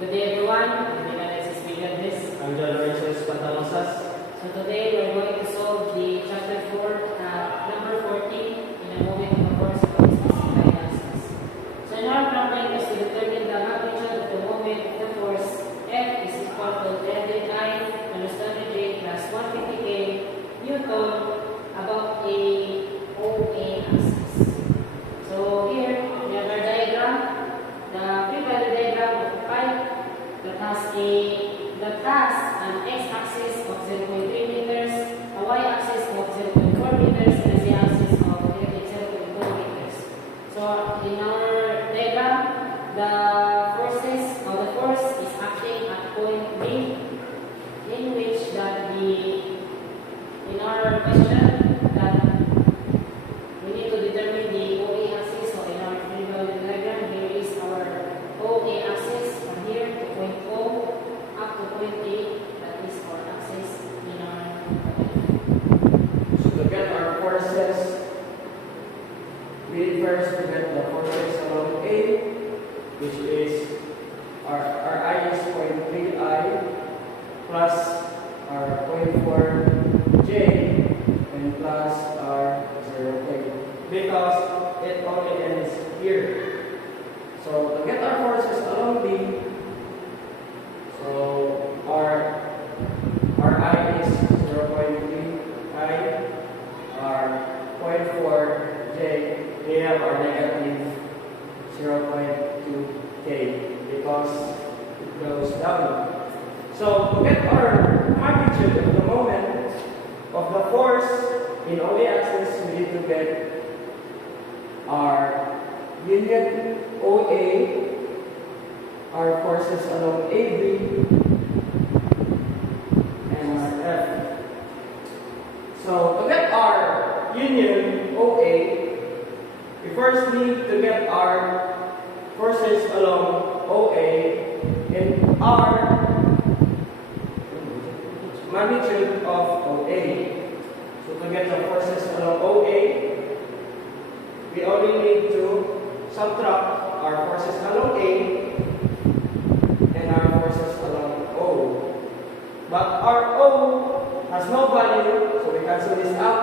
Good day everyone, I'm Milanes Esmiliades. I'm John Lorenzo Espantalosas. So today we're going to solve the chapter 4, number 14 in a moment of the force of specific finances. So in our problem is to determine the magnitude of the moment of the force F is equal to 10 I minus 100 J plus 150 K Newton about a OA axis. So here we have our diagram. The free-body diagram of a pipe that has an x-axis of 0.3 meters, a y-axis of 0.4 meters, and a z-axis of 0.2 meters. So in our diagram, the force is acting at point B, in which that in our question that we need to determine the OA axis. So in our free-body diagram, here is our OA axis from here to point O up to point A. That is our axis in our diagram. So to get our forces, we need first to get the forces along A, which is our I is 0.3I plus our 0.4J and plus our 0K, because it only ends here. So to get our forces along B, so our I is 0.3I, our 0.4J, we have our negative 0.2K because it goes down. So to get our magnitude of the moment of the force in OA axis, we need to get our union OA, our forces along AB, and our F. So to get our union OA, we first need to get our forces along OA in our magnitude of OA. So to get the forces along OA, we only need to subtract our forces along A and our forces along O. But our O has no value, so we cancel this out.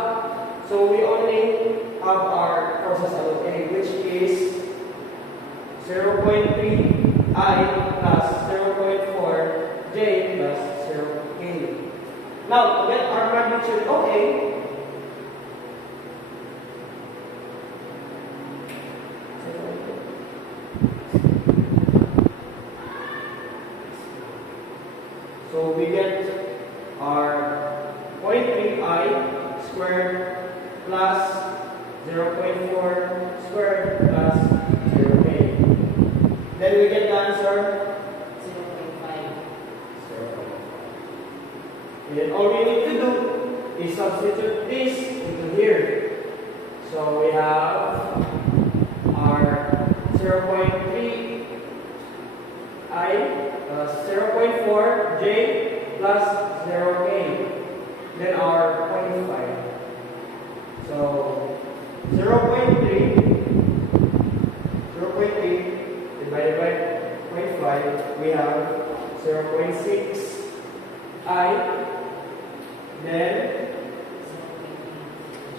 So we only have our forces along A, which is 0.3I plus 0.4J plus 0K. Now, to get our magnitude OA, so we get our 0.3I squared plus 0.4 squared plus 0K. Then we get the answer 0.5. Then all we need to do is substitute this into here. So we have our 0.3I plus 0.4J plus 0K. Then our 0.5. So 0.3 divided by 0.5, we have 0.6I, then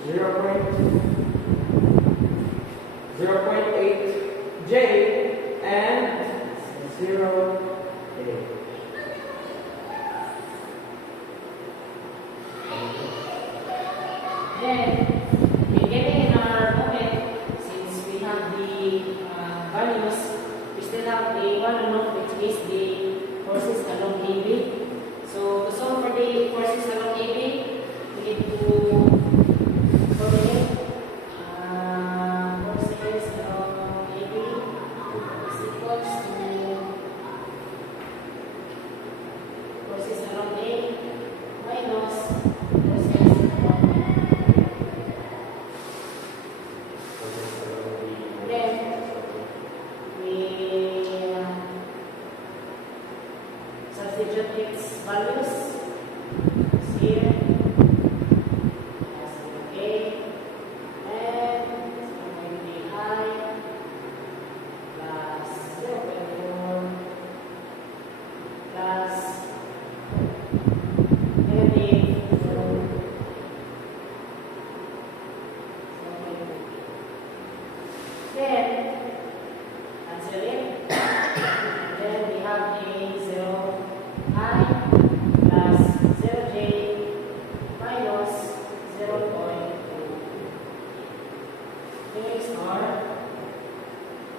0.8J and 0K. Then, in getting in our moment, since we have the values, we still have a one unknown, which is the forces along AB. So, to solve for the forces along AB, we need to formulate forces along AB is equals to forces along A minus forces along B. Then we substitute its values here as A and 0.3I plus 0.4 negative. Then, cancel it. Then we have a 0I plus 0J minus 0.2. These are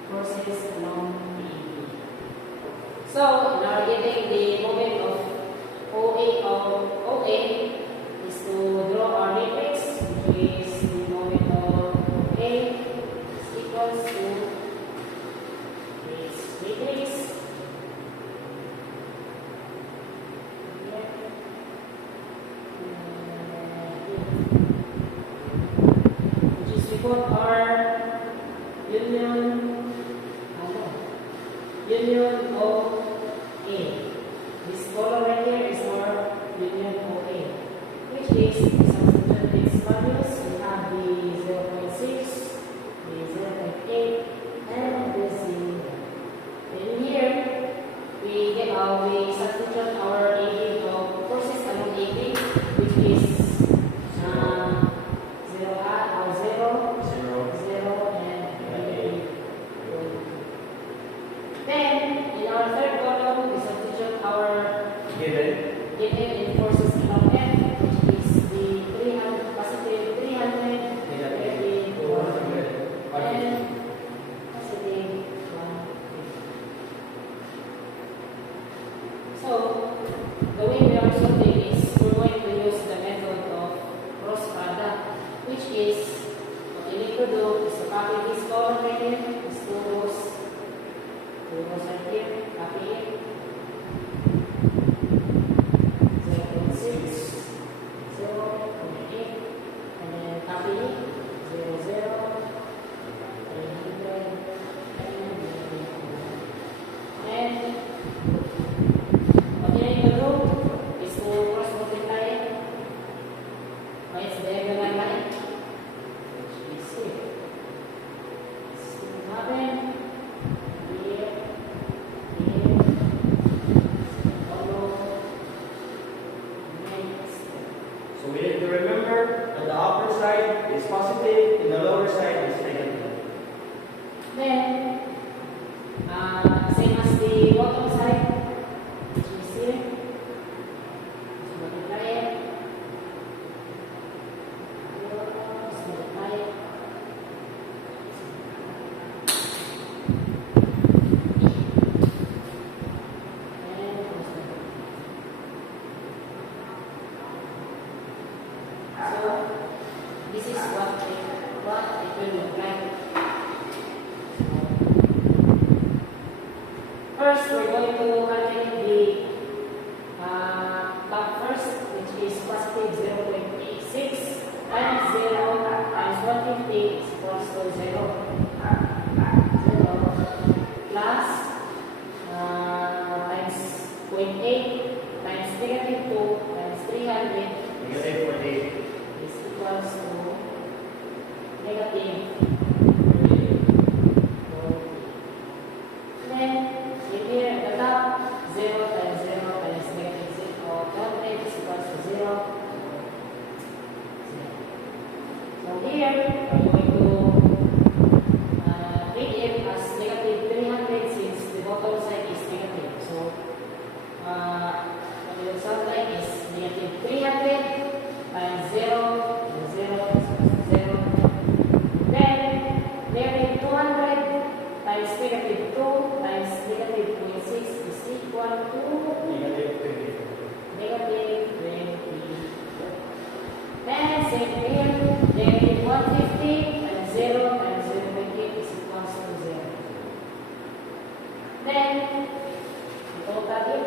forces along AB. So, now getting the moment of OA is to draw our matrix, which is the moment of A is equals to this matrix. Which is we put our union of A. This column right here is our union of A, which is substitute its values. We have the 0.6, the 0.8, and the 0. Then here we substitute our AB of forces along AB, which is 0, 0, and 8. Then, in our third column, we substitute our given in forces along F, which is the 300, positive 300, negative 100, and positive 150. So, the way we are solving is we're going to use the method of cross product, which is what you need to do is to copy this column right here, these two rows right here, copy it. 0.6, 0.8, and then copy it. 0, 0, 300, and what you need to do is to cross multiply it by its diagonal line, which is here. This will happen here, here, follow, next. So we need to remember that the upper side is positive and the lower side is negative. Then, same as the bottom side, which is here. So multiply it. So multiply it. So this is what it will look like. First, we're going to calculate the top first, which is positive 0.86 times 0 times 150 is equals to 0. 0 plus times 0.8 times negative 2 times 300 Negative 48. is equals to negative 40. Then, in here at the top, 0 times 0 times negative 0, 100 is equals to 0. So here, we're going to treat it as negative 300 since the bottom side is negative. So, what it will sound like is negative 300 times 0, and 0 is equals to 0. Then, negative 200 times negative 2 times negative 0.6 is equal to Negative 24. negative 20. Then, same here, negative 150 times 0 times 0.8 is equals to 0. Then, total it,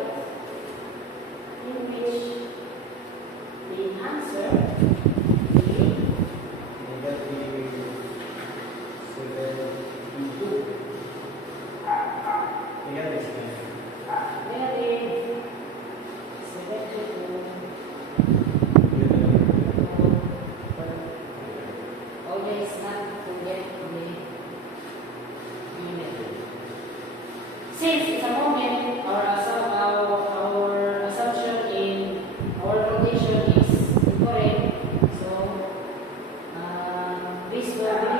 in which the answer is Negative 72. Negative 72. negative 72. Always not forget the email. Since it's a moment or this will